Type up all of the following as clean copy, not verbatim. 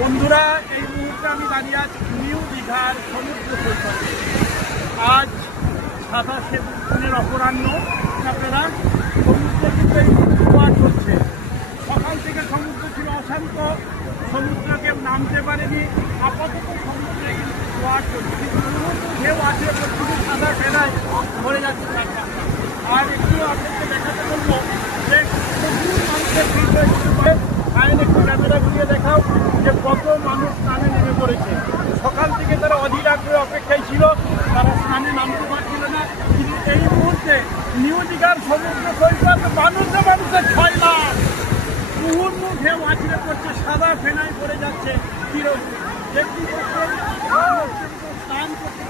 বন্ধুরা, এই মুহূর্তে আমি দাঁড়িয়ে আছি নিউ দীঘার সমুদ্র সৈকতে। আজ 27 অপরাহ্ন। আপনারা সমুদ্র কিন্তু এই জোয়ার হচ্ছে। সকাল থেকে সমুদ্র ছিল অশান্ত, সমুদ্র কেউ নামতে পারেনি। আপাতত সমুদ্রে কিন্তু জোয়ার চলছে, কিন্তু ঢেউ আছে, প্রচুর সাদা ফেলায় ভরে যাচ্ছে চারপাশটা। আর একটু আপনাকে দেখাতে বলবো যে প্রচুর মানুষের ভিড় হয়েছে। আইন একটু ক্যামেরা ঘুরিয়ে দেখাও যে কত মানুষ স্নানে নেমে পড়েছে। সকাল থেকে তারা অধীর আগ্রহে অপেক্ষায় ছিল, তারা স্নানে নামতে পারছিল না। কিন্তু এই মুহূর্তে নিউ দীঘার সমুদ্র সৈকত মানুষের ছয়লা মুহূর্ত ঢেউ আছড়ে পড়ছে, সাদা ফেনায় পড়ে যাচ্ছে। দেখতে স্নান করতে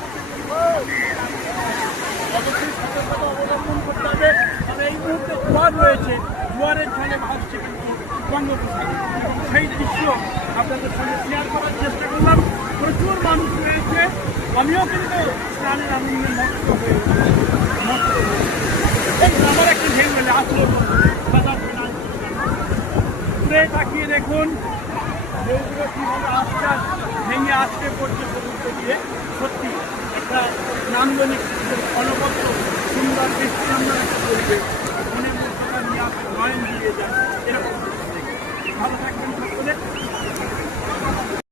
অবশ্যই সতর্কতা অবলম্বন করতে হবে। তবে এই মুহূর্তে জোয়ার রয়েছে, জোয়ারের ফলে ভাসছে কিন্তু বঙ্গোপসাগর। সেই দৃশ্য আপনাদের সঙ্গে শেয়ার করার চেষ্টা করলাম। প্রচুর মানুষ রয়েছে, আমিও কিন্তু স্নানের আনন্দে মস্ত হয়েছি। আমার একটা ঢেউ এলে আসলে সাদা ফেনায় ঘুরে তাকিয়ে দেখুন ঢেউগুলো কীভাবে আস্তে আস্তে ভেঙে আসতে পড়ছে সমুদ্র দিয়ে। সত্যি একটা নান্দনিক অনবদ্য সুন্দর দৃষ্টিনন্দন একটা পরিবেশ, মনের মধ্যে নিয়ে আসে নয়ন দিয়ে যায়। এরকম ভালো থাকবেন সকলে।